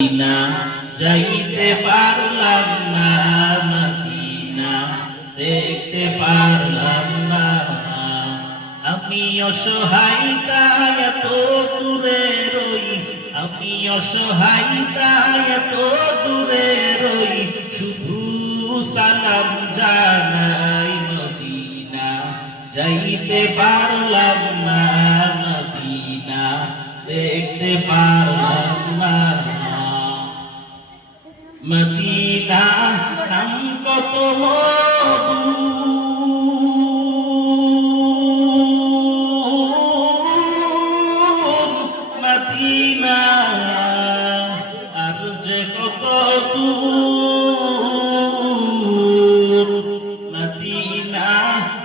Medina যাইতে পারলাম না, মদিনা দেখতে পারলাম না। আমি অসহায় তাই এত দূরে রই, আমি অসহায় তাই এত দূরে রই, শুধু সালাম জানাই। মদিনা যাইতে পারলাম না, মদিনা দেখতে পারলাম না। মদিনা নাম কত মধু, মদিনা আর যে কত দূর। মদিনা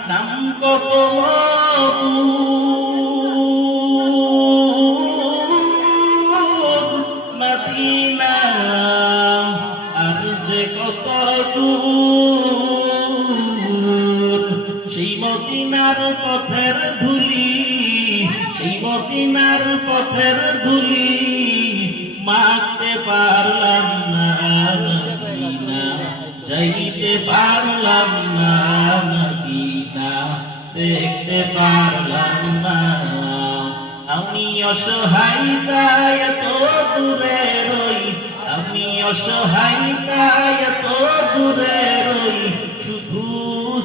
নাম কত মধু, মদিনা আর যে কত দূর। সেই মদিনার পথের ধুলি, সেই মদিনার পথের ধুলি মাখতে পারলাম না, মদিনা যাইতে পারলাম না, মদিনা দেখতে পারলাম না। আমি অসহায় তাই এত দূরে রই, আমি অসহায় তাই এত দূরে রই, শুধু